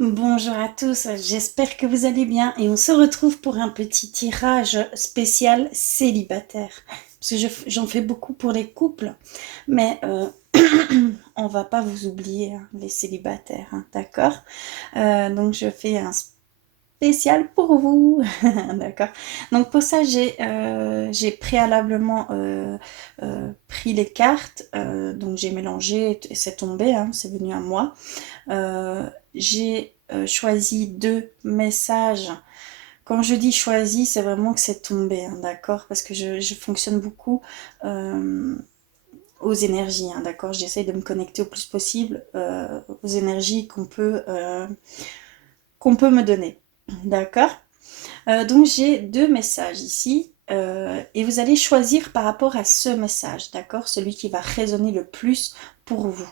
Bonjour à tous, j'espère que vous allez bien et on se retrouve pour un petit tirage spécial célibataire. Parce que j'en fais beaucoup pour les couples, mais on va pas vous oublier, hein, les célibataires, hein, d'accord. Donc je fais un spécial pour vous, d'accord. Donc pour ça, j'ai préalablement pris les cartes, donc j'ai mélangé et c'est tombé, hein, c'est venu à moi. J'ai choisi deux messages. Quand je dis choisi, c'est vraiment que c'est tombé, hein, d'accord? Parce que je fonctionne beaucoup euh, aux énergies, hein, d'accord? J'essaye de me connecter au plus possible aux énergies qu'on peut me donner, d'accord? Donc j'ai deux messages ici. Et vous allez choisir par rapport à ce message, d'accord? Celui qui va résonner le plus pour vous,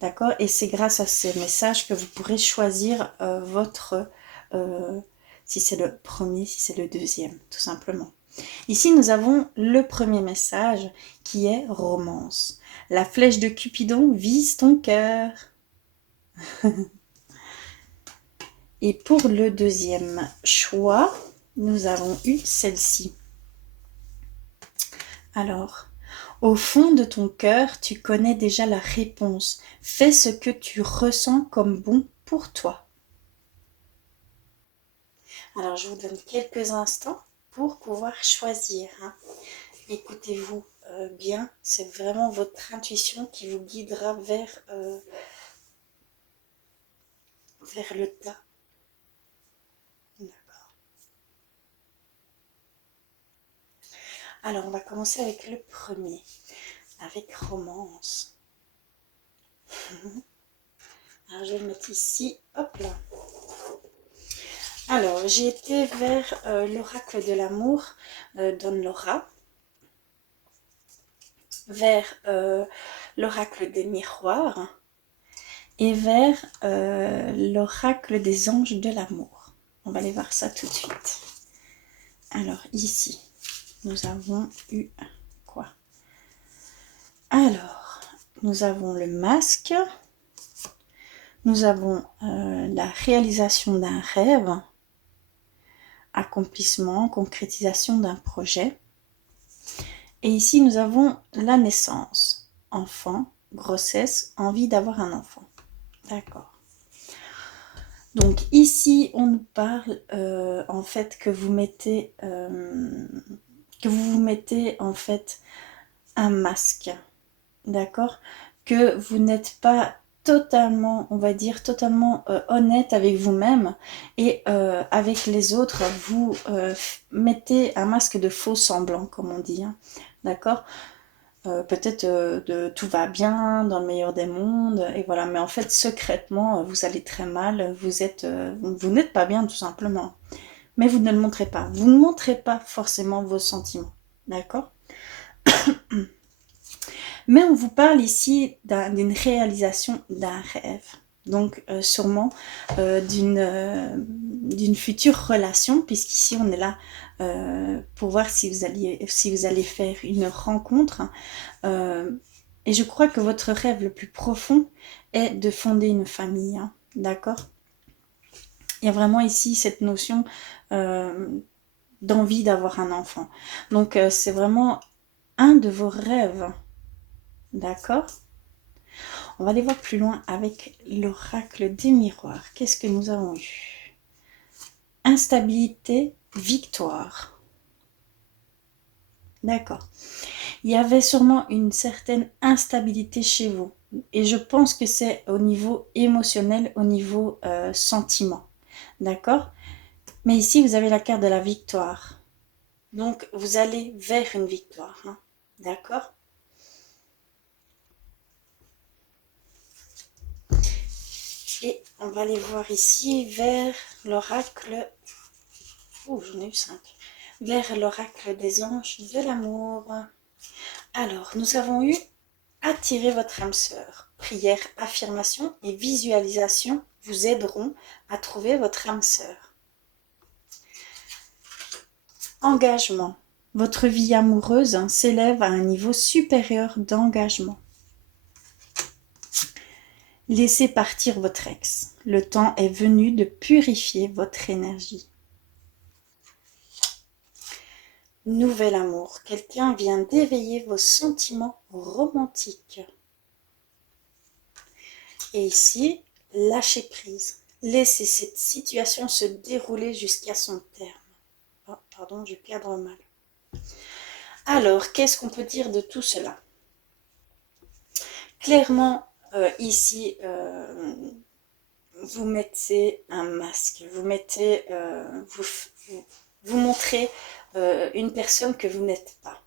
d'accord? Et c'est grâce à ces messages que vous pourrez choisir euh, si c'est le premier, si c'est le deuxième, tout simplement. Ici, nous avons le premier message qui est romance. La flèche de Cupidon vise ton cœur. Et pour le deuxième choix, nous avons eu celle-ci. Alors, au fond de ton cœur, tu connais déjà la réponse. Fais ce que tu ressens comme bon pour toi. Alors, je vous donne quelques instants pour pouvoir choisir, hein. Écoutez-vous bien, c'est vraiment votre intuition qui vous guidera vers le tas. D'accord. Alors, on va commencer avec le premier, avec romance. Alors, je vais le mettre ici, hop là. Alors, j'ai été vers l'oracle de l'amour Don Laura, vers l'oracle des miroirs et vers l'oracle des anges de l'amour. On va aller voir ça tout de suite. Alors, ici, nous avons eu quoi? Alors, nous avons le masque, nous avons la réalisation d'un rêve, accomplissement, concrétisation d'un projet. Et ici, nous avons la naissance, enfant, grossesse, envie d'avoir un enfant. D'accord. Donc ici, on nous parle en fait que vous vous mettez en fait un masque, d'accord? Que vous n'êtes pas totalement, on va dire, totalement honnête avec vous-même et avec les autres, vous mettez un masque de faux semblant, comme on dit, hein, d'accord? Peut-être de tout va bien dans le meilleur des mondes et voilà, mais en fait secrètement vous allez très mal, vous n'êtes pas bien tout simplement, mais vous ne le montrez pas, vous ne montrez pas forcément vos sentiments, d'accord? Mais on vous parle ici d'une réalisation d'un rêve, donc sûrement d'une future relation, puisqu'ici on est là pour voir si vous allez faire une rencontre. Et je crois que votre rêve le plus profond est de fonder une famille, hein, d'accord? Il y a vraiment ici cette notion euh, d'envie d'avoir un enfant. Donc c'est vraiment un de vos rêves, d'accord? On va aller voir plus loin avec l'oracle des miroirs. Qu'est-ce que nous avons eu? Instabilité, victoire. D'accord. Il y avait sûrement une certaine instabilité chez vous. Et je pense que c'est au niveau émotionnel, au niveau sentiment. D'accord? Mais ici, vous avez la carte de la victoire. Donc, vous allez vers une victoire, hein. D'accord? Et on va aller voir ici vers l'oracle. Oh, j'en ai eu 5. Vers l'oracle des anges de l'amour. Alors, nous avons eu attirer votre âme sœur. Prière, affirmation et visualisation vous aideront à trouver votre âme sœur. Engagement. Votre vie amoureuse s'élève à un niveau supérieur d'engagement. Laissez partir votre ex. Le temps est venu de purifier votre énergie. Nouvel amour. Quelqu'un vient d'éveiller vos sentiments romantiques. Et ici, lâchez prise. Laissez cette situation se dérouler jusqu'à son terme. Oh, pardon, je cadre mal. Alors, qu'est-ce qu'on peut dire de tout cela? Clairement, ici, vous mettez un masque, vous montrez une personne que vous n'êtes pas.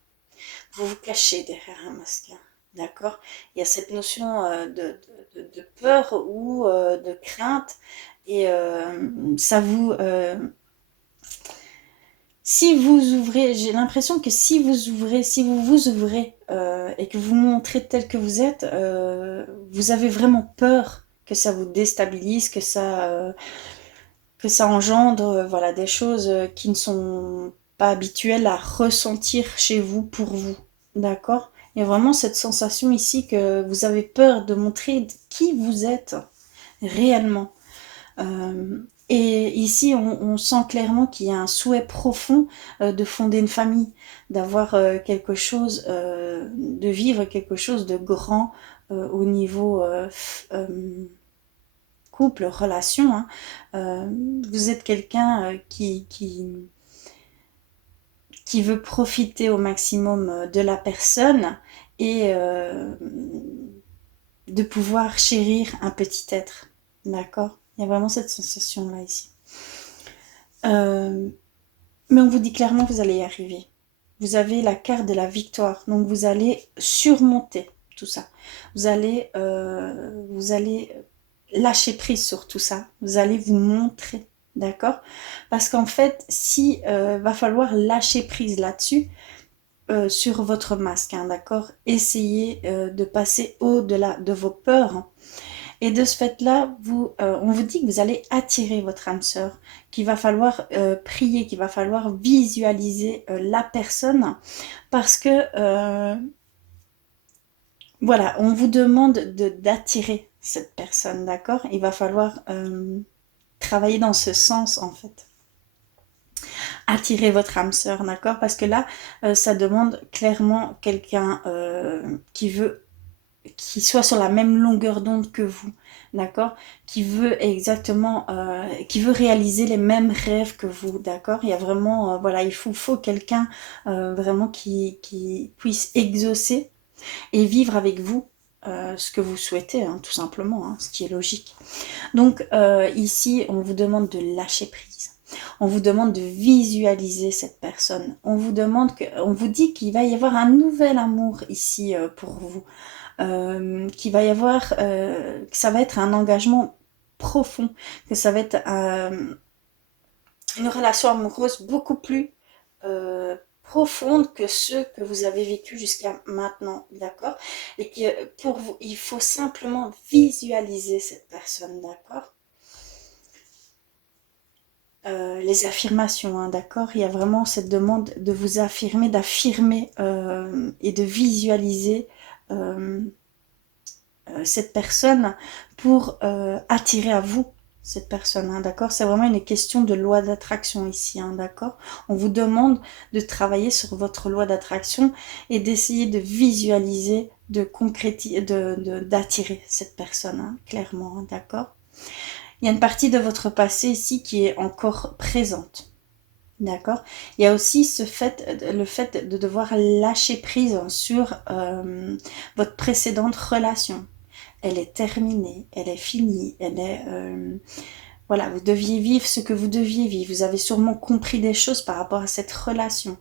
Vous vous cachez derrière un masque, hein, d'accord? Il y a cette notion de peur ou de crainte et ça vous... si vous ouvrez, j'ai l'impression que si vous vous ouvrez et que vous montrez tel que vous êtes, vous avez vraiment peur que ça vous déstabilise, que ça engendre voilà, des choses qui ne sont pas habituelles à ressentir chez vous pour vous. D'accord? Il y a vraiment cette sensation ici que vous avez peur de montrer qui vous êtes réellement. Et ici, on sent clairement qu'il y a un souhait profond de fonder une famille, d'avoir quelque chose, de vivre quelque chose de grand au niveau couple, relation. Hein. Vous êtes quelqu'un qui veut profiter au maximum de la personne et de pouvoir chérir un petit être. D'accord? Il y a vraiment cette sensation-là ici. Mais on vous dit clairement que vous allez y arriver. Vous avez la carte de la victoire, donc vous allez surmonter tout ça. Vous allez lâcher prise sur tout ça. Vous allez vous montrer, d'accord? Parce qu'en fait, si va falloir lâcher prise là-dessus, sur votre masque, hein, d'accord? Essayez de passer au-delà de vos peurs. Hein. Et de ce fait-là, on vous dit que vous allez attirer votre âme sœur, qu'il va falloir prier, qu'il va falloir visualiser la personne, parce que, voilà, on vous demande d'attirer cette personne, d'accord? Il va falloir travailler dans ce sens, en fait. Attirer votre âme sœur, d'accord? Parce que là, ça demande clairement quelqu'un qui soit sur la même longueur d'onde que vous, d'accord? Qui veut exactement, qui veut réaliser les mêmes rêves que vous, d'accord? Il y a vraiment, voilà, il faut quelqu'un vraiment qui puisse exaucer et vivre avec vous ce que vous souhaitez, hein, tout simplement, hein, ce qui est logique. Donc ici, on vous demande de lâcher prise. On vous demande de visualiser cette personne. On vous dit qu'il va y avoir un nouvel amour ici pour vous. Qu'il va y avoir, que ça va être un engagement profond, que ça va être une relation amoureuse beaucoup plus profonde que ceux que vous avez vécu jusqu'à maintenant, d'accord? Et que pour vous, il faut simplement visualiser cette personne, d'accord? Les affirmations, hein, d'accord? Il y a vraiment cette demande de vous affirmer, d'affirmer et de visualiser cette personne pour attirer à vous cette personne, hein, d'accord? C'est vraiment une question de loi d'attraction ici, hein, d'accord? On vous demande de travailler sur votre loi d'attraction et d'essayer de visualiser, de concrétiser, d'attirer cette personne, hein, clairement, hein, d'accord? Il y a une partie de votre passé ici qui est encore présente. D'accord. Il y a aussi le fait de devoir lâcher prise sur votre précédente relation. Elle est terminée, elle est finie, voilà, vous deviez vivre ce que vous deviez vivre. Vous avez sûrement compris des choses par rapport à cette relation.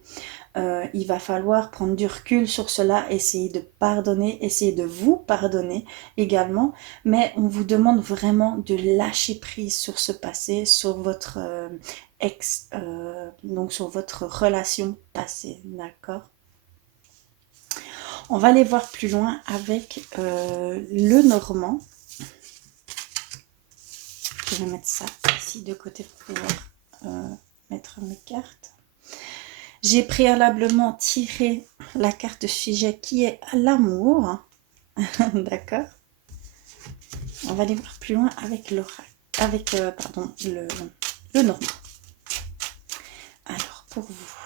Il va falloir prendre du recul sur cela, essayer de pardonner, essayer de vous pardonner également, mais on vous demande vraiment de lâcher prise sur ce passé, sur votre donc sur votre relation passée, d'accord? On va aller voir plus loin avec le normand. Je vais mettre ça ici de côté pour pouvoir mettre mes cartes. J'ai préalablement tiré la carte sujet qui est l'amour. D'accord? On va aller voir plus loin avec l'oracle, avec pardon, le normand. Alors, pour vous,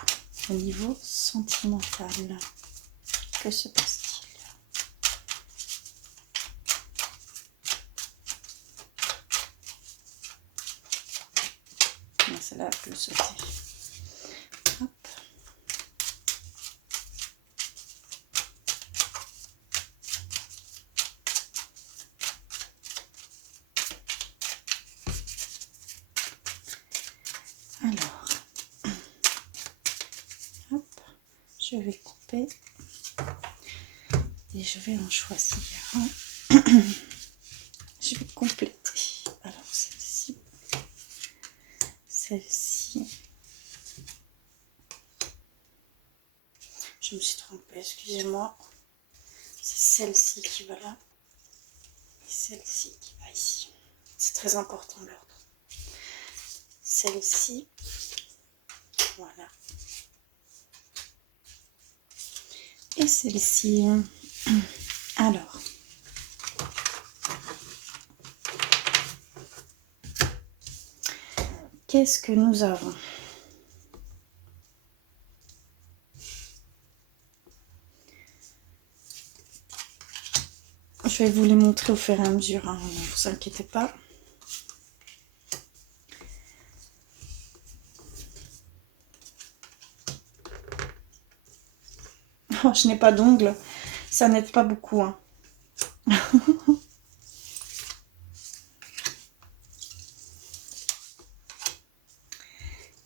au niveau sentimental, que se passe-t-il? Celle-là peut sauter. Hop. Alors, hop, je vais couper et je vais en choisir un. Je vais compléter. Alors, celle-ci. Je me suis trompée, excusez-moi. C'est celle-ci qui va là. Et celle-ci qui va ici. C'est très important l'ordre. Celle-ci. Voilà. Et celle-ci. Alors. Qu'est-ce que nous avons? Je vais vous les montrer au fur et à mesure, hein, ne vous inquiétez pas. Oh, je n'ai pas d'ongles, ça n'aide pas beaucoup. Hein.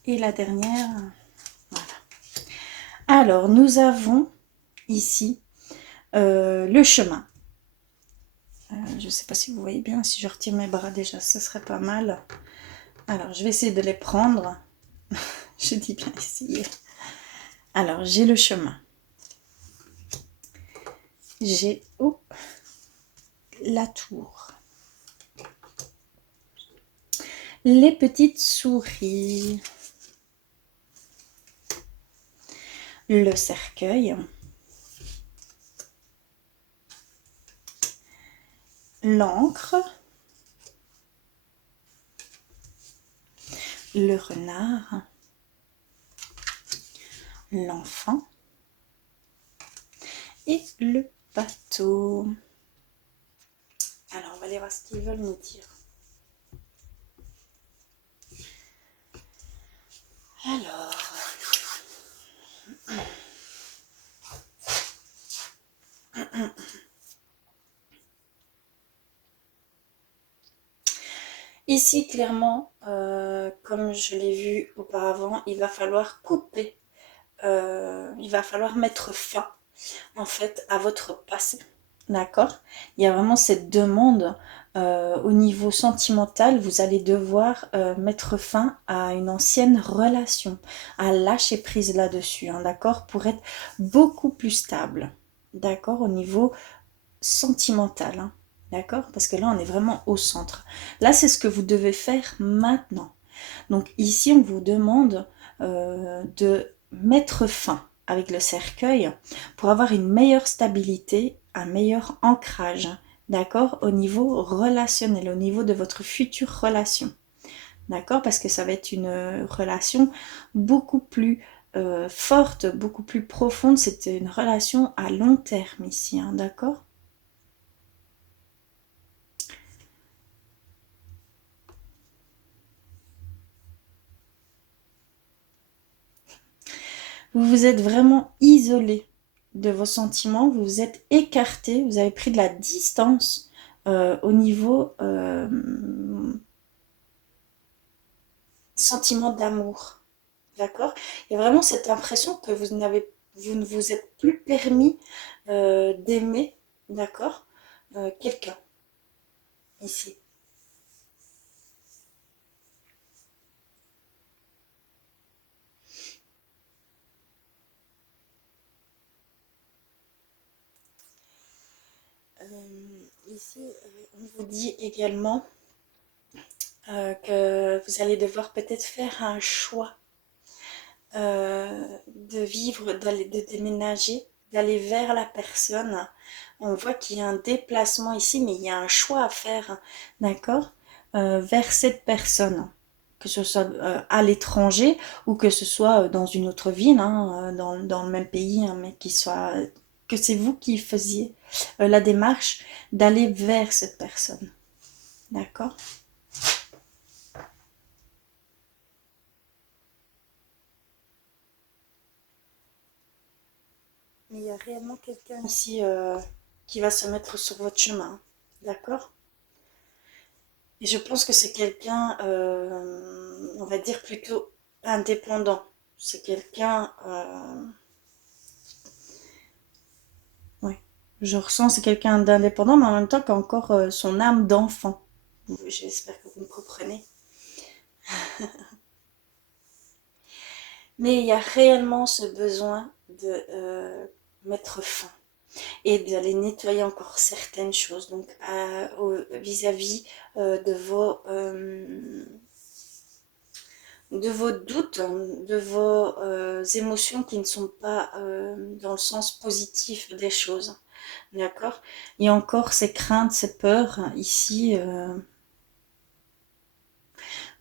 Et la dernière, voilà. Alors, nous avons ici le chemin. Je ne sais pas si vous voyez bien, si je retire mes bras déjà, ce serait pas mal. Alors, je vais essayer de les prendre. Je dis bien essayer. Alors, j'ai le chemin. J'ai la tour. Les petites souris. Le cercueil. L'encre. Le renard. L'enfant. Et le bateau. Alors, on va aller voir ce qu'ils veulent nous dire. Alors, ici, clairement, comme je l'ai vu auparavant, il va falloir couper, il va falloir mettre fin, en fait, à votre passé. D'accord? Il y a vraiment cette demande au niveau sentimental, vous allez devoir mettre fin à une ancienne relation, à lâcher prise là-dessus, hein, d'accord? Pour être beaucoup plus stable, d'accord? Au niveau sentimental, hein, d'accord? Parce que là, on est vraiment au centre. Là, c'est ce que vous devez faire maintenant. Donc ici, on vous demande de mettre fin avec le cercueil pour avoir une meilleure stabilité, un meilleur ancrage, d'accord, au niveau relationnel, au niveau de votre future relation, d'accord, parce que ça va être une relation beaucoup plus forte, beaucoup plus profonde, c'est une relation à long terme ici, hein, d'accord. Vous vous êtes vraiment isolé de vos sentiments, vous vous êtes écarté, vous avez pris de la distance au niveau sentiment d'amour, d'accord? Il y a vraiment cette impression que vous ne vous êtes plus permis d'aimer, d'accord? Quelqu'un, ici. Ici, on vous dit également que vous allez devoir peut-être faire un choix de vivre, de déménager, d'aller vers la personne On voit qu'il y a un déplacement ici, mais il y a un choix à faire, hein, d'accord, vers cette personne, que ce soit à l'étranger ou que ce soit dans une autre ville, hein, dans le même pays, hein, mais que c'est vous qui faisiez la démarche d'aller vers cette personne, d'accord? Mais il y a réellement quelqu'un ici qui va se mettre sur votre chemin, d'accord? Et je pense que c'est quelqu'un, on va dire plutôt indépendant. C'est quelqu'un, ouais, je ressens, c'est quelqu'un d'indépendant, mais en même temps qui a encore son âme d'enfant. J'espère que vous me comprenez. Mais il y a réellement ce besoin de mettre fin et d'aller nettoyer encore certaines choses. Donc, vis-à-vis de vos doutes, de vos émotions qui ne sont pas dans le sens positif des choses. D'accord? Il y a encore ces craintes, ces peurs ici.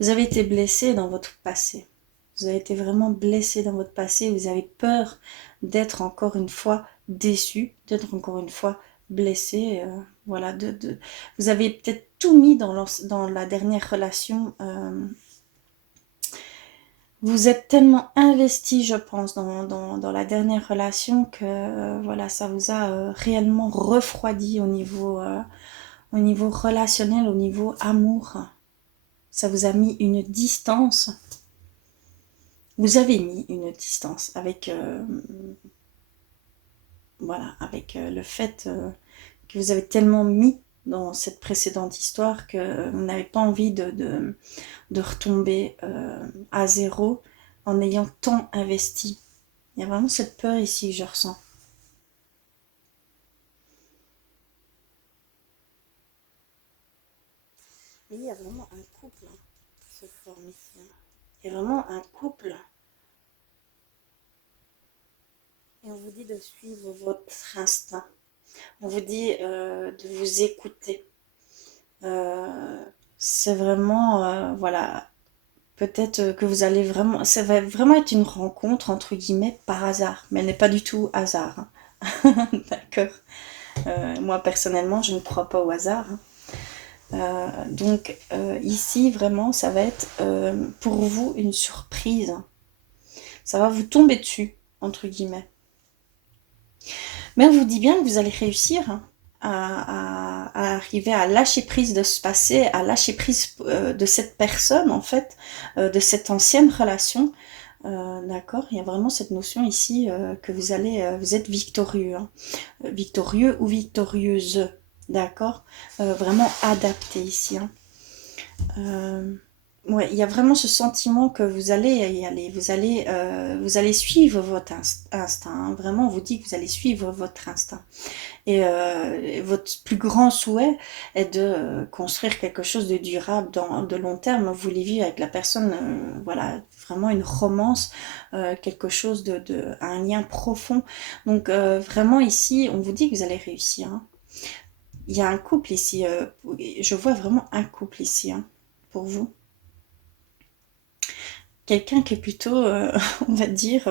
Vous avez été blessé dans votre passé. Vous avez été vraiment blessé dans votre passé. Vous avez peur d'être encore une fois déçu, d'être encore une fois blessé. Voilà, vous avez peut-être tout mis dans la dernière relation. Vous êtes tellement investi, je pense, dans la dernière relation que voilà, ça vous a réellement refroidi au niveau relationnel, au niveau amour. Ça vous a mis une distance. Vous avez mis une distance avec, voilà, avec le fait que vous avez tellement mis dans cette précédente histoire que vous n'avez pas envie de retomber à zéro en ayant tant investi. Il y a vraiment cette peur ici, je ressens. Mais il y a vraiment un couple qui se forme ici, hein. Il y a vraiment un couple. Et on vous dit de suivre votre instinct. On vous dit de vous écouter. C'est vraiment, voilà, peut-être que vous allez vraiment, ça va vraiment être une rencontre entre guillemets par hasard, mais elle n'est pas du tout hasard, hein. D'accord. Moi personnellement, je ne crois pas au hasard, hein. Donc ici vraiment, ça va être pour vous une surprise. Ça va vous tomber dessus entre guillemets. Mais on vous dit bien que vous allez réussir, hein, à arriver à lâcher prise de ce passé, à lâcher prise de cette personne, en fait, de cette ancienne relation. D'accord, il y a vraiment cette notion ici que vous êtes victorieux, hein. Victorieux ou victorieuse, d'accord, vraiment adapté ici, hein. Euh, ouais, il y a vraiment ce sentiment que vous allez y aller, vous allez suivre votre instinct, hein. Vraiment, on vous dit que vous allez suivre votre instinct. Et votre plus grand souhait est de construire quelque chose de durable dans de long terme. Vous voulez vivre avec la personne, voilà, vraiment une romance, quelque chose un lien profond. Donc vraiment ici, on vous dit que vous allez réussir, hein. Il y a un couple ici, je vois vraiment un couple ici, hein, pour vous. Quelqu'un qui est plutôt, on va dire,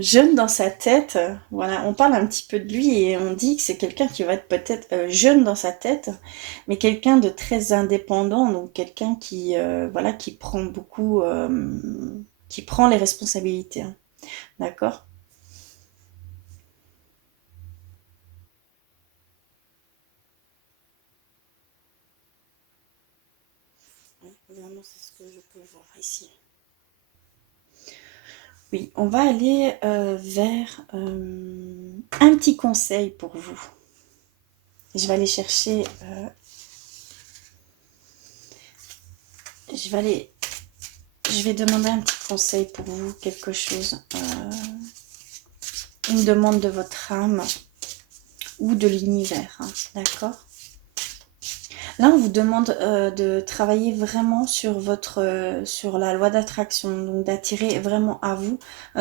jeune dans sa tête. Voilà, on parle un petit peu de lui et on dit que c'est quelqu'un qui va être peut-être jeune dans sa tête, mais quelqu'un de très indépendant, donc quelqu'un qui, voilà, qui prend beaucoup, qui prend les responsabilités, hein. D'accord? Oui, vraiment, c'est ce que je peux voir ici. Oui, on va aller vers un petit conseil pour vous. Je vais aller chercher, je vais aller, je vais demander un petit conseil pour vous, quelque chose, une demande de votre âme ou de l'univers, hein, d'accord? Là, on vous demande de travailler vraiment sur sur la loi d'attraction, donc d'attirer vraiment à vous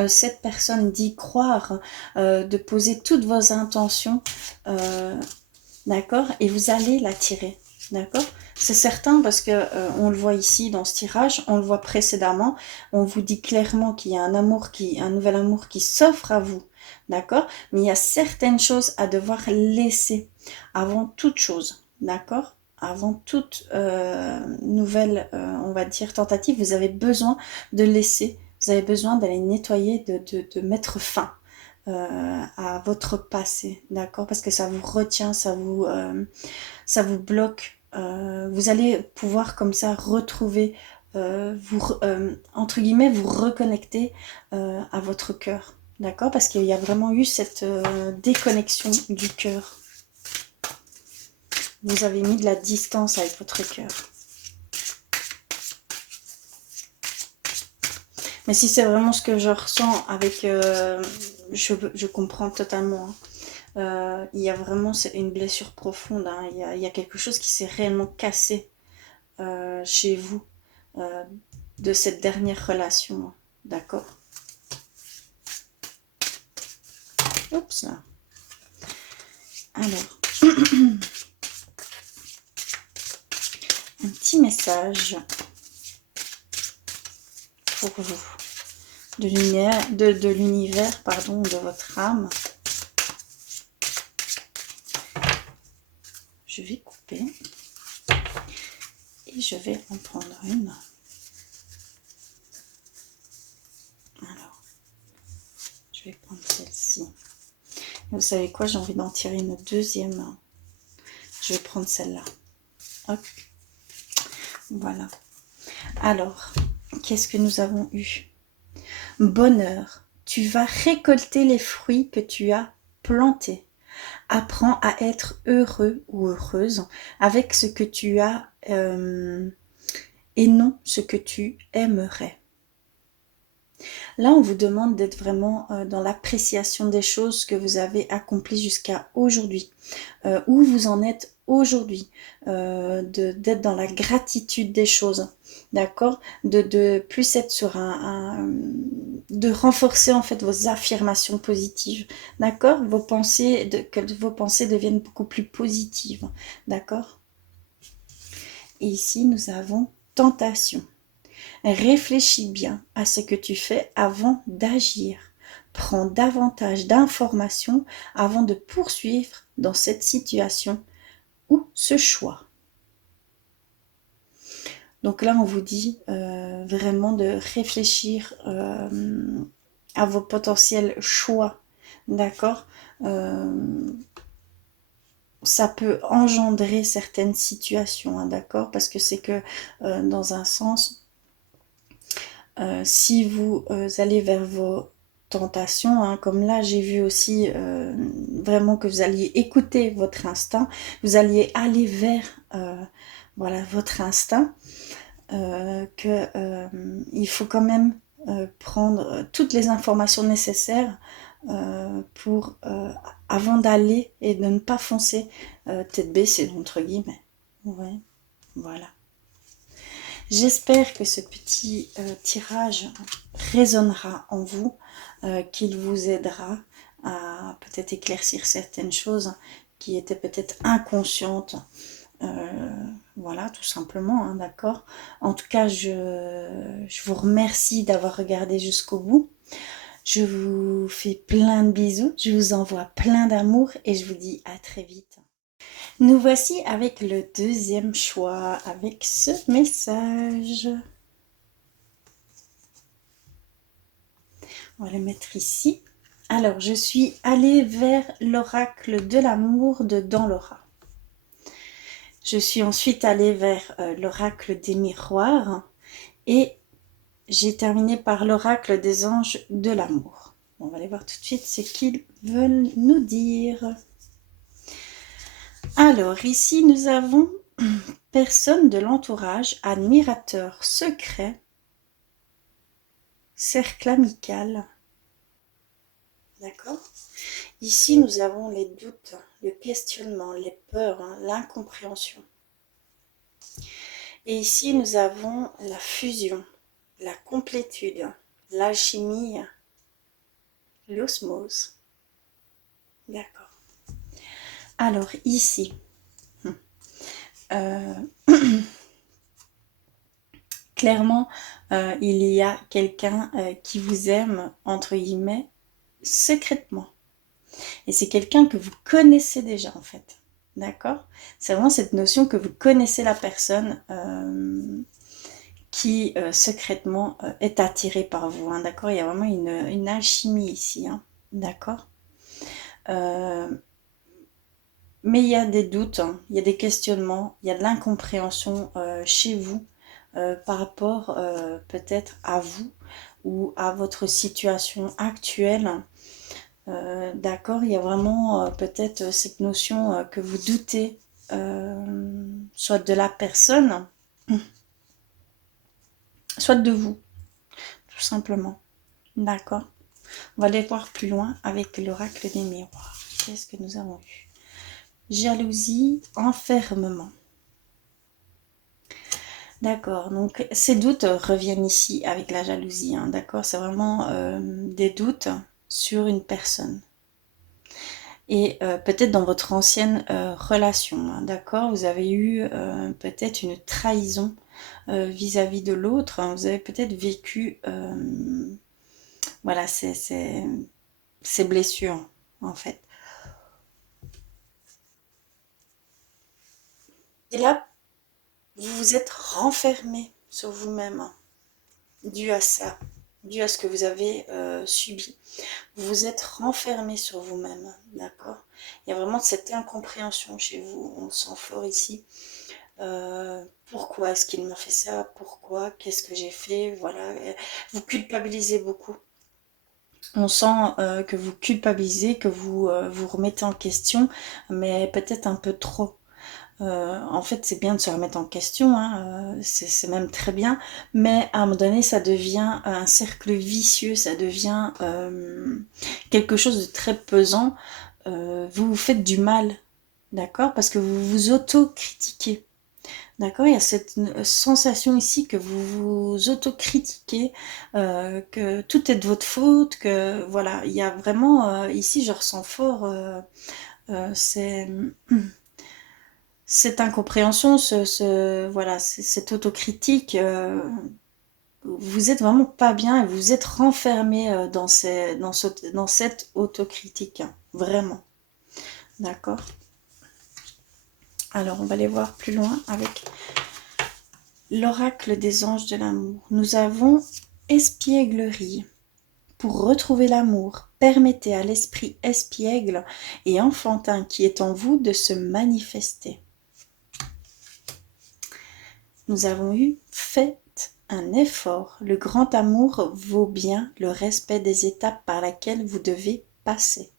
cette personne, d'y croire, de poser toutes vos intentions, euh, d'accord? Et vous allez l'attirer, d'accord? C'est certain parce que on le voit ici dans ce tirage, on le voit précédemment, on vous dit clairement qu'il y a un nouvel amour qui s'offre à vous, d'accord? Mais il y a certaines choses à devoir laisser avant toute chose, d'accord? Avant toute nouvelle, on va dire, tentative, vous avez besoin de laisser, vous avez besoin d'aller nettoyer, de mettre fin à votre passé, d'accord? Parce que ça vous retient, ça vous bloque. Vous allez pouvoir comme ça retrouver, entre guillemets, vous reconnecter à votre cœur, d'accord? Parce qu'il y a vraiment eu cette déconnexion du cœur. Vous avez mis de la distance avec votre cœur. Mais si c'est vraiment ce que je ressens avec... je comprends totalement. Hein. Il y a vraiment une blessure profonde. Hein. Il y a quelque chose qui s'est réellement cassé chez vous euh, de cette dernière relation. Hein. D'accord? Oups là. Alors, un petit message pour vous de l'univers, pardon, de votre âme. Je vais couper et je vais en prendre une. Alors, je vais prendre celle-ci. Vous savez quoi, j'ai envie d'en tirer une deuxième. Je vais prendre celle-là. Hop. Voilà. Alors, qu'est-ce que nous avons eu? Bonheur, tu vas récolter les fruits que tu as plantés. Apprends à être heureux ou heureuse avec ce que tu as et non ce que tu aimerais. Là, on vous demande d'être vraiment dans l'appréciation des choses que vous avez accomplies jusqu'à aujourd'hui, où vous en êtes aujourd'hui, d'être dans la gratitude des choses, d'accord, de plus être sur de renforcer en fait vos affirmations positives, d'accord, que vos pensées deviennent beaucoup plus positives, d'accord. Et ici, nous avons tentation. Réfléchis bien à ce que tu fais avant d'agir. Prends davantage d'informations avant de poursuivre dans cette situation ou ce choix. Donc là, on vous dit vraiment de réfléchir à vos potentiels choix, d'accord. Ça peut engendrer certaines situations, hein, d'accord, parce que c'est que dans un sens, si vous allez vers vos tentations, hein, comme là j'ai vu aussi vraiment que vous alliez écouter votre instinct, vous alliez aller vers voilà, votre instinct, il faut quand même prendre toutes les informations nécessaires pour avant d'aller et de ne pas foncer tête baissée entre guillemets. Ouais, voilà. J'espère que ce petit tirage résonnera en vous, qu'il vous aidera à peut-être éclaircir certaines choses qui étaient peut-être inconscientes. Voilà, tout simplement, hein, d'accord. En tout cas, je vous remercie d'avoir regardé jusqu'au bout. Je vous fais plein de bisous, je vous envoie plein d'amour et je vous dis à très vite. Nous voici avec le deuxième choix, avec ce message. On va le mettre ici. Alors, je suis allée vers l'oracle de l'amour de Dans Laura. Je suis ensuite allée vers l'oracle des miroirs et j'ai terminé par l'oracle des anges de l'amour. On va aller voir tout de suite ce qu'ils veulent nous dire. Alors, ici, nous avons personne de l'entourage, admirateur secret, cercle amical. D'accord? Ici, nous avons les doutes, le questionnement, les peurs, hein, l'incompréhension. Et ici, nous avons la fusion, la complétude, l'alchimie, l'osmose. D'accord. Alors ici, euh, clairement, il y a quelqu'un qui vous aime, entre guillemets, secrètement. Et c'est quelqu'un que vous connaissez déjà, en fait. D'accord? C'est vraiment cette notion que vous connaissez la personne qui, secrètement, est attirée par vous. Hein, d'accord? Il y a vraiment une alchimie ici. Hein, d'accord? Euh, mais il y a des doutes, hein, il y a des questionnements, il y a de l'incompréhension chez vous par rapport peut-être à vous ou à votre situation actuelle. D'accord, il y a vraiment peut-être cette notion que vous doutez soit de la personne, soit de vous, tout simplement. D'accord. On va aller voir plus loin avec l'oracle des miroirs. Qu'est-ce que nous avons eu? Jalousie, enfermement. D'accord, donc ces doutes reviennent ici avec la jalousie, hein, d'accord? C'est vraiment des doutes sur une personne. Et peut-être dans votre ancienne relation, hein, d'accord? Vous avez eu peut-être une trahison vis-à-vis de l'autre, hein, vous avez peut-être vécu voilà, ces blessures, en fait. Et là, vous vous êtes renfermé sur vous-même, hein, dû à ça, dû à ce que vous avez subi. Vous vous êtes renfermé sur vous-même, d'accord? Il y a vraiment cette incompréhension chez vous, on sent fort ici. Pourquoi est-ce qu'il m'a fait ça? Pourquoi? Qu'est-ce que j'ai fait? Voilà, vous culpabilisez beaucoup. On sent que vous culpabilisez, que vous vous remettez en question, mais peut-être un peu trop. En fait, c'est bien de se remettre en question, hein, c'est même très bien, mais à un moment donné, ça devient un cercle vicieux, ça devient quelque chose de très pesant. Vous vous faites du mal, d'accord? Parce que vous vous auto-critiquez. D'accord, il y a cette sensation ici que vous vous autocritiquez, que tout est de votre faute, que voilà, il y a vraiment ici, je ressens fort cette incompréhension, voilà, cette autocritique. Vous êtes vraiment pas bien et vous êtes renfermé dans cette autocritique, hein, vraiment. D'accord. Alors, on va aller voir plus loin avec l'oracle des anges de l'amour. Nous avons espièglerie. Pour retrouver l'amour, permettez à l'esprit espiègle et enfantin qui est en vous de se manifester. Nous avons eu faites un effort. Le grand amour vaut bien le respect des étapes par lesquelles vous devez passer.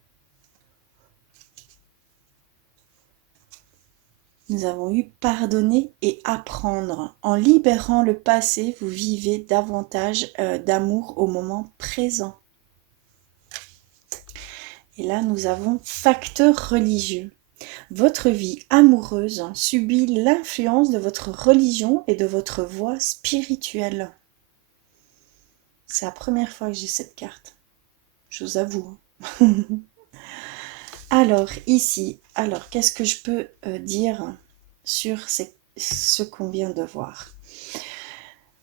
Nous avons eu pardonner et apprendre. En libérant le passé, vous vivez davantage d'amour au moment présent. Et là, nous avons facteur religieux. Votre vie amoureuse subit l'influence de votre religion et de votre voie spirituelle. C'est la première fois que j'ai cette carte. Je vous avoue. Alors, ici, qu'est-ce que je peux dire sur ce qu'on vient de voir?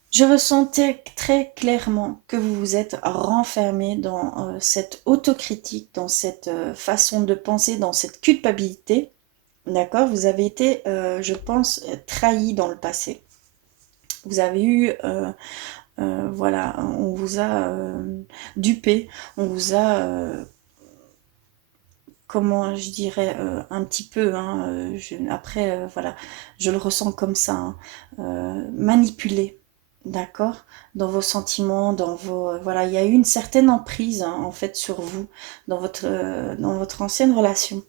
Je ressentais très clairement que vous vous êtes renfermé dans cette autocritique, dans cette façon de penser, dans cette culpabilité. D'accord? Vous avez été, je pense, trahi dans le passé. Vous avez eu, voilà, on vous a dupé, on vous a, comment je dirais, un petit peu, hein, après, voilà, je le ressens comme ça, hein, manipulé. D'accord? Dans vos sentiments, dans vos... voilà, il y a eu une certaine emprise, hein, en fait, sur vous, dans votre ancienne relation.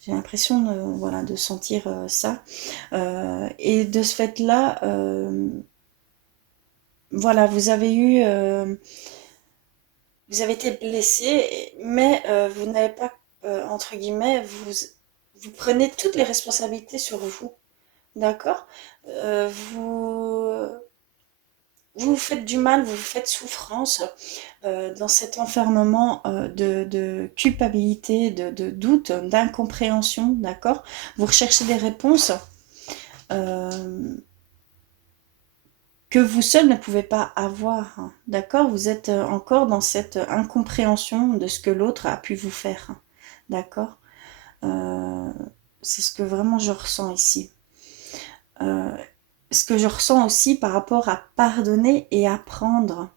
J'ai l'impression de, voilà, de sentir ça. Et de ce fait-là, voilà, vous avez été blessé, mais vous n'avez pas, entre guillemets, vous prenez toutes les responsabilités sur vous. d'accord? Vous vous faites du mal, vous vous faites souffrance dans cet enfermement de culpabilité, de doute, d'incompréhension, d'accord? Vous recherchez des réponses euh, que vous seul ne pouvez pas avoir, hein, d'accord? Vous êtes encore dans cette incompréhension de ce que l'autre a pu vous faire, hein, d'accord? Euh, c'est ce que vraiment je ressens ici. Euh, Ce que je ressens aussi par rapport à pardonner et apprendre.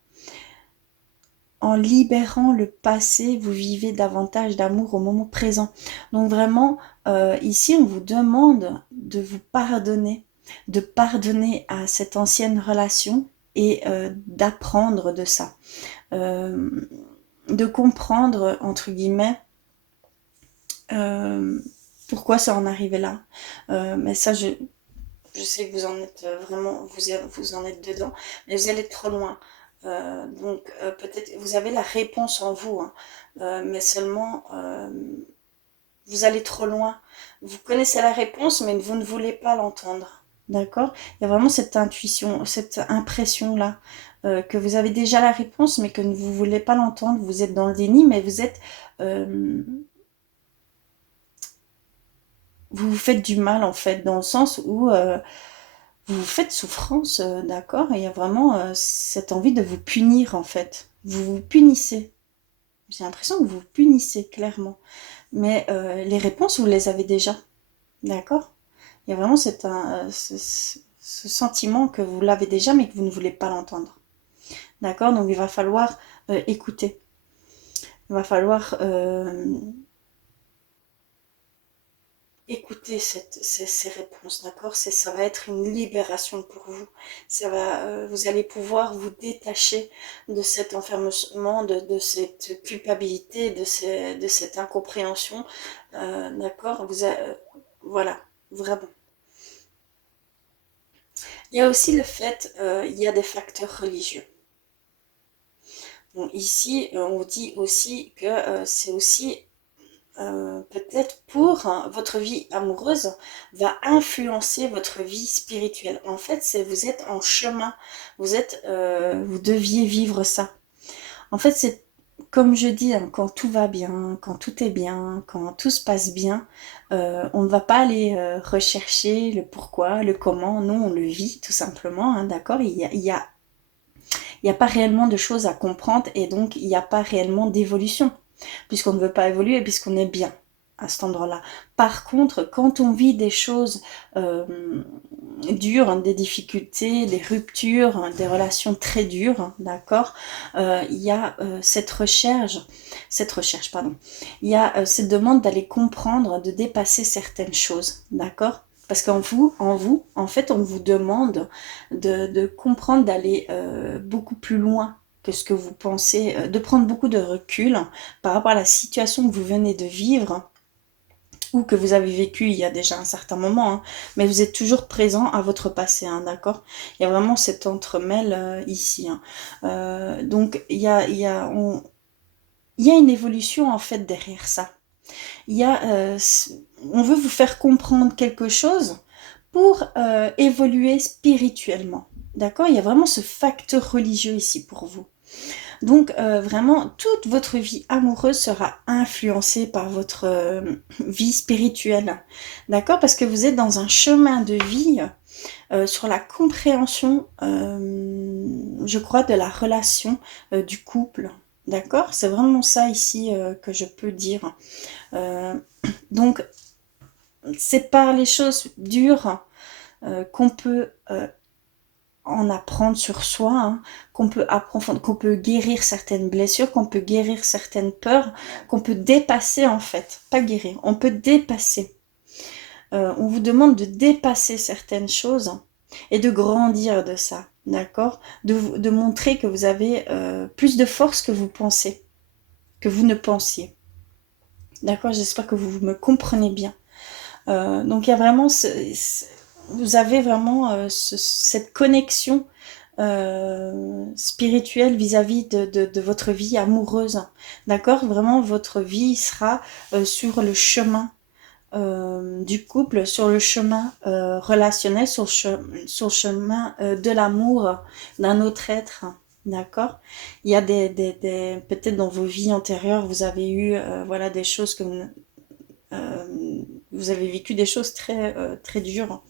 En libérant le passé, vous vivez davantage d'amour au moment présent. Donc vraiment, ici, on vous demande de pardonner à cette ancienne relation et d'apprendre de ça. Euh, de comprendre, entre guillemets, euh, pourquoi ça en arrivait là. Mais ça, je sais que vous en êtes vraiment, vous en êtes dedans, mais vous allez trop loin. Donc peut-être vous avez la réponse en vous, hein, mais seulement vous allez trop loin. Vous connaissez la réponse, mais vous ne voulez pas l'entendre. D'accord? Il y a vraiment cette intuition, cette impression-là, que vous avez déjà la réponse, mais que vous ne voulez pas l'entendre. Vous êtes dans le déni, mais euh, vous vous faites du mal, en fait, dans le sens où vous vous faites souffrance, d'accord? Et il y a vraiment cette envie de vous punir, en fait. Vous vous punissez. J'ai l'impression que vous vous punissez, clairement. Mais les réponses, vous les avez déjà, d'accord? Il y a vraiment ce sentiment que vous l'avez déjà, mais que vous ne voulez pas l'entendre. D'accord? Donc il va falloir écouter. Il va falloir écouter ces réponses, d'accord? Ça va être une libération pour vous. Vous allez pouvoir vous détacher de cet enfermement, de cette culpabilité, de cette incompréhension, d'accord? Voilà, vraiment. Il y a aussi le fait, il y a des facteurs religieux. Bon, ici, on vous dit aussi que c'est aussi peut-être pour votre vie amoureuse va influencer votre vie spirituelle. En fait, vous êtes en chemin, vous deviez vivre ça. En fait, c'est comme je dis, hein, quand tout va bien, quand tout est bien, quand tout se passe bien, on ne va pas aller rechercher le pourquoi, le comment. Non, on le vit tout simplement, hein, d'accord? Il y a pas réellement de choses à comprendre et donc il n'y a pas réellement d'évolution puisqu'on ne veut pas évoluer, puisqu'on est bien à cet endroit-là. Par contre, quand on vit des choses euh, dures, hein, des difficultés, des ruptures, hein, des relations très dures, hein, d'accord, il y a cette recherche, pardon, il y a cette demande d'aller comprendre, de dépasser certaines choses, d'accord. Parce en fait, on vous demande de comprendre, d'aller beaucoup plus loin que ce que vous pensez, de prendre beaucoup de recul par rapport à la situation que vous venez de vivre ou que vous avez vécu il y a déjà un certain moment, hein, mais vous êtes toujours présent à votre passé, hein, d'accord? Il y a vraiment cet entremêle ici, hein. Donc il y a une évolution en fait derrière ça. Il y a, on veut vous faire comprendre quelque chose pour évoluer spirituellement, d'accord? Il y a vraiment ce facteur religieux ici pour vous. Donc vraiment, toute votre vie amoureuse sera influencée par votre vie spirituelle. D'accord? Parce que vous êtes dans un chemin de vie sur la compréhension, je crois, de la relation du couple. D'accord? C'est vraiment ça ici que je peux dire. Euh, donc, c'est par les choses dures qu'on peut en apprendre sur soi, hein, qu'on peut apprendre, qu'on peut guérir certaines blessures, qu'on peut guérir certaines peurs, qu'on peut dépasser en fait, pas guérir, on peut dépasser. On vous demande de dépasser certaines choses et de grandir de ça, d'accord, de montrer que vous avez plus de force que vous pensez, que vous ne pensiez. D'accord, j'espère que vous me comprenez bien. Donc il y a vraiment vous avez vraiment cette connexion spirituelle vis-à-vis de votre vie amoureuse. D'accord? Vraiment, votre vie sera sur le chemin du couple sur le chemin relationnel, sur le chemin de l'amour d'un autre être. D'accord? Il y a peut-être dans vos vies antérieures, vous avez eu voilà, des choses que vous avez vécu des choses très dures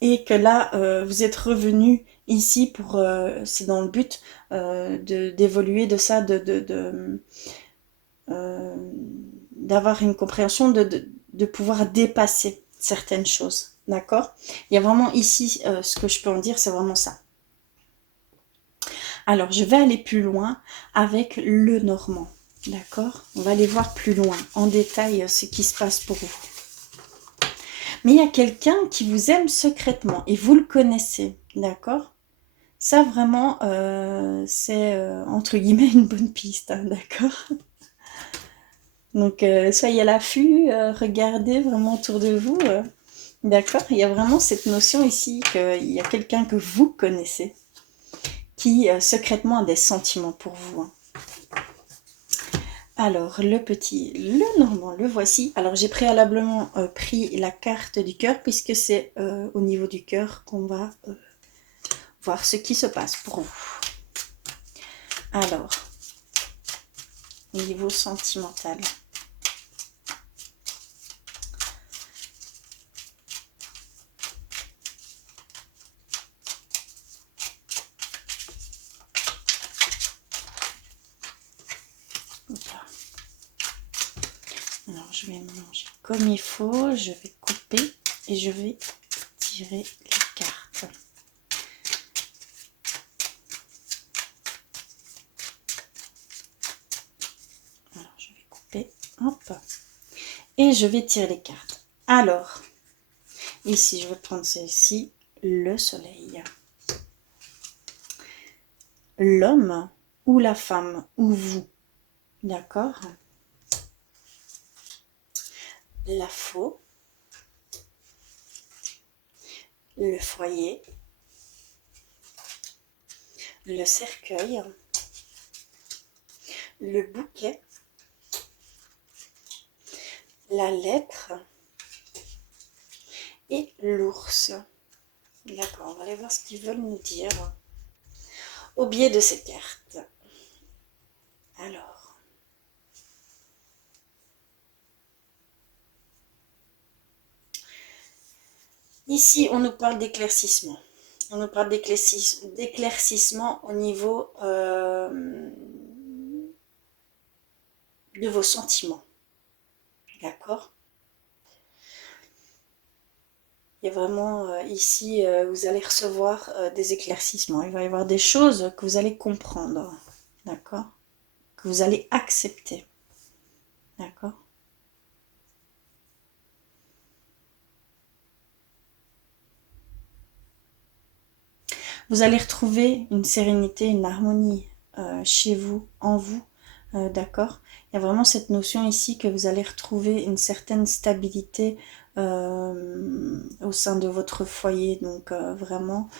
et que là, vous êtes revenu ici pour, c'est dans le but d'évoluer de ça, euh, d'avoir une compréhension, de pouvoir dépasser certaines choses. D'accord? Il y a vraiment ici, ce que je peux en dire, c'est vraiment ça. Alors, je vais aller plus loin avec le normand. D'accord? On va aller voir plus loin, en détail, ce qui se passe pour vous. Mais il y a quelqu'un qui vous aime secrètement et vous le connaissez. D'accord? Ça, vraiment, c'est entre guillemets une bonne piste. Hein, d'accord? Donc, soyez à l'affût, regardez vraiment autour de vous. D'accord? Il y a vraiment cette notion ici qu'il y a quelqu'un que vous connaissez qui secrètement a des sentiments pour vous. Hein. Alors, le normand, le voici. Alors, j'ai préalablement pris la carte du cœur puisque c'est au niveau du cœur qu'on va voir ce qui se passe pour vous. Alors, au niveau sentimental. Alors, je vais mélanger comme il faut, je vais couper et je vais tirer les cartes. Alors, je vais couper, hop, et je vais tirer les cartes. Alors, ici, je vais prendre celle-ci, le soleil. L'homme ou la femme, ou vous, d'accord? La faux, le foyer, le cercueil, le bouquet, la lettre et l'ours. D'accord, on va aller voir ce qu'ils veulent nous dire au biais de ces cartes. Alors, ici, on nous parle d'éclaircissement. On nous parle d'éclaircissement au niveau de vos sentiments. D'accord? Il y a vraiment ici, vous allez recevoir des éclaircissements. Il va y avoir des choses que vous allez comprendre. D'accord? Que vous allez accepter. D'accord? Vous allez retrouver une sérénité, une harmonie chez vous, en vous. D'accord? Il y a vraiment cette notion ici que vous allez retrouver une certaine stabilité au sein de votre foyer. Donc vraiment.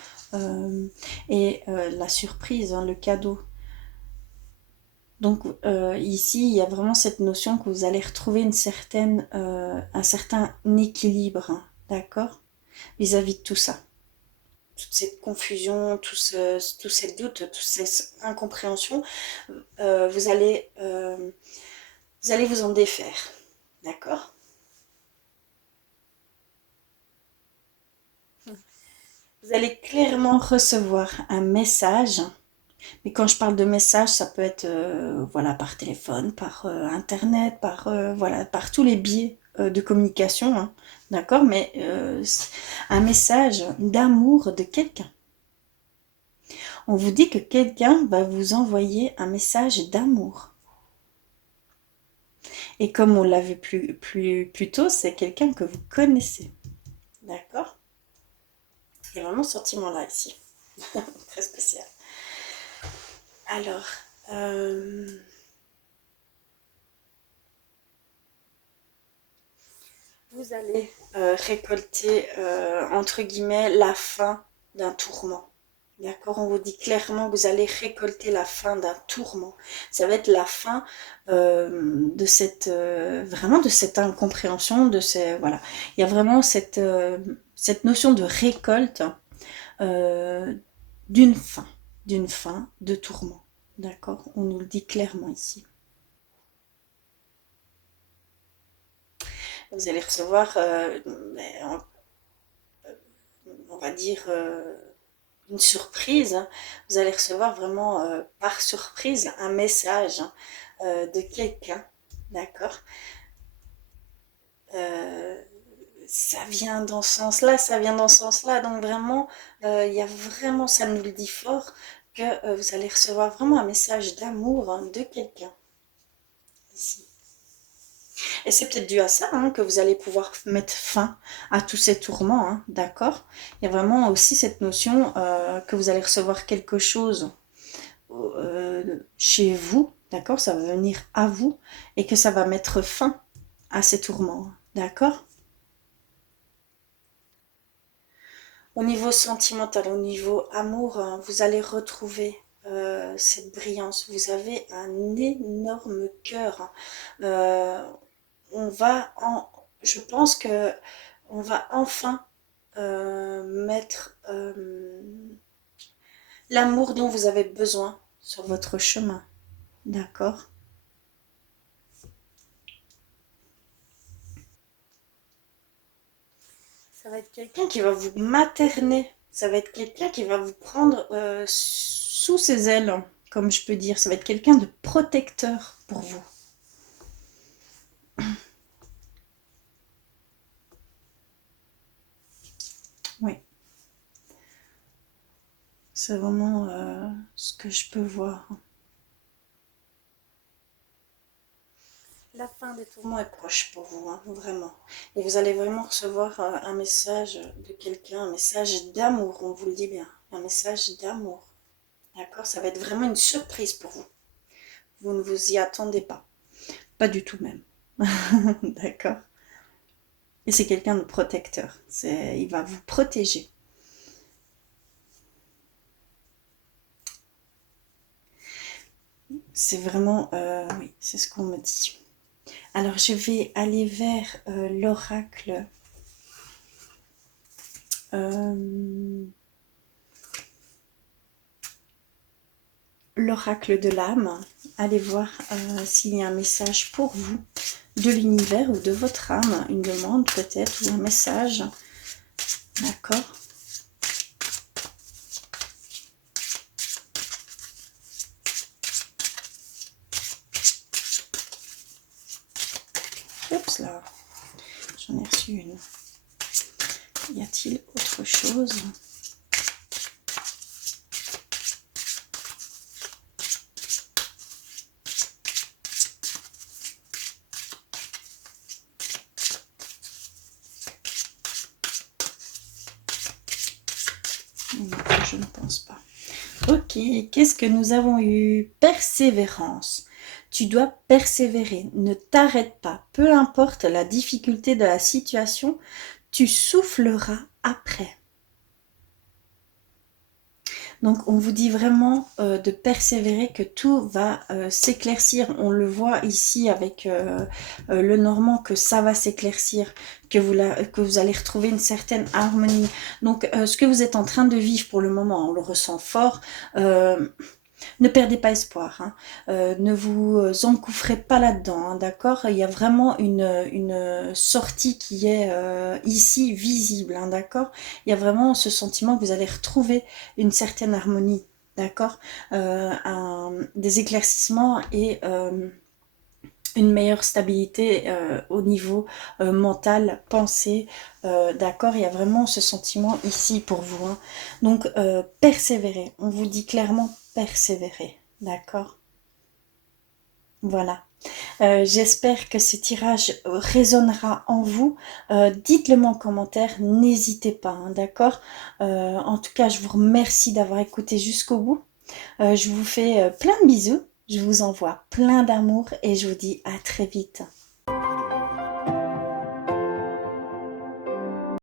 Et la surprise, hein, le cadeau. Donc ici, il y a vraiment cette notion que vous allez retrouver un certain équilibre. Hein, d'accord? Vis-à-vis de tout ça. Toute cette confusion, tous ces doutes, toutes ces incompréhensions, vous allez vous en défaire. D'accord? Vous allez clairement recevoir un message. Mais quand je parle de message, ça peut être voilà, par téléphone, par internet, voilà, par tous les biais de communication. Hein, d'accord? Mais un message d'amour de quelqu'un. On vous dit que quelqu'un va vous envoyer un message d'amour. Et comme on l'a vu plus tôt, c'est quelqu'un que vous connaissez. D'accord? Il y a vraiment ce sentiment-là ici. Très spécial. Alors, vous allez récolter, entre guillemets, la fin d'un tourment. D'accord, on vous dit clairement que vous allez récolter la fin d'un tourment. Ça va être la fin de cette vraiment de cette incompréhension, de ces voilà. Il y a vraiment cette notion de récolte euh, d'une fin, d'une fin de tourment. D'accord, on nous le dit clairement ici. Vous allez recevoir, on va dire, une surprise, hein. Vous allez recevoir vraiment par surprise un message de quelqu'un, d'accord. Euh, Ça vient dans ce sens-là, ça vient dans ce sens-là, donc vraiment, il y a vraiment, ça nous le dit fort, que vous allez recevoir vraiment un message d'amour hein, de quelqu'un ici. Et c'est peut-être dû à ça hein, que vous allez pouvoir mettre fin à tous ces tourments, hein, d'accord. Il y a vraiment aussi cette notion que vous allez recevoir quelque chose chez vous, d'accord, ça va venir à vous et que ça va mettre fin à ces tourments, d'accord. Au niveau sentimental, au niveau amour, hein, vous allez retrouver cette brillance. Vous avez un énorme cœur, hein. Euh, on va en, je pense que on va enfin mettre l'amour dont vous avez besoin sur votre chemin, d'accord. Ça va être quelqu'un qui va vous materner. Ça va être quelqu'un qui va vous prendre sous ses ailes, comme je peux dire. Ça va être quelqu'un de protecteur pour vous. Oui, c'est vraiment ce que je peux voir. La fin des tourments est proche pour vous, hein, vraiment. Et vous allez vraiment recevoir un message de quelqu'un, un message d'amour, on vous le dit bien. Un message d'amour. D'accord. Ça va être vraiment une surprise pour vous. Vous ne vous y attendez pas. Pas du tout même. D'accord. Et c'est quelqu'un de protecteur. Il va vous protéger. C'est vraiment, oui, c'est ce qu'on me dit. Alors je vais aller vers l'oracle. Euh, L'oracle de l'âme. Allez voir s'il y a un message pour vous de l'univers ou de votre âme, une demande peut-être ou un message. D'accord. Oups là, j'en ai reçu une. Y a-t-il autre chose? Non, je ne pense pas. Ok, qu'est-ce que nous avons eu? Persévérance. Tu dois persévérer, ne t'arrête pas, peu importe la difficulté de la situation, tu souffleras après. Donc on vous dit vraiment de persévérer, que tout va s'éclaircir. On le voit ici avec le Normand, que ça va s'éclaircir, que vous allez retrouver une certaine harmonie. Donc ce que vous êtes en train de vivre pour le moment, on le ressent fort. Ne perdez pas espoir, hein. Ne vous engouffrez pas là-dedans, hein, d'accord. Il y a vraiment une sortie qui est ici visible, hein, d'accord. Il y a vraiment ce sentiment que vous allez retrouver une certaine harmonie, d'accord, des éclaircissements et une meilleure stabilité au niveau mental, pensée, d'accord. Il y a vraiment ce sentiment ici pour vous, hein. Donc persévérez, on vous dit clairement persévérer, d'accord. Voilà. J'espère que ce tirage résonnera en vous. Dites-le moi en commentaire, n'hésitez pas, hein, d'accord. En tout cas, je vous remercie d'avoir écouté jusqu'au bout. Je vous fais plein de bisous, je vous envoie plein d'amour et je vous dis à très vite.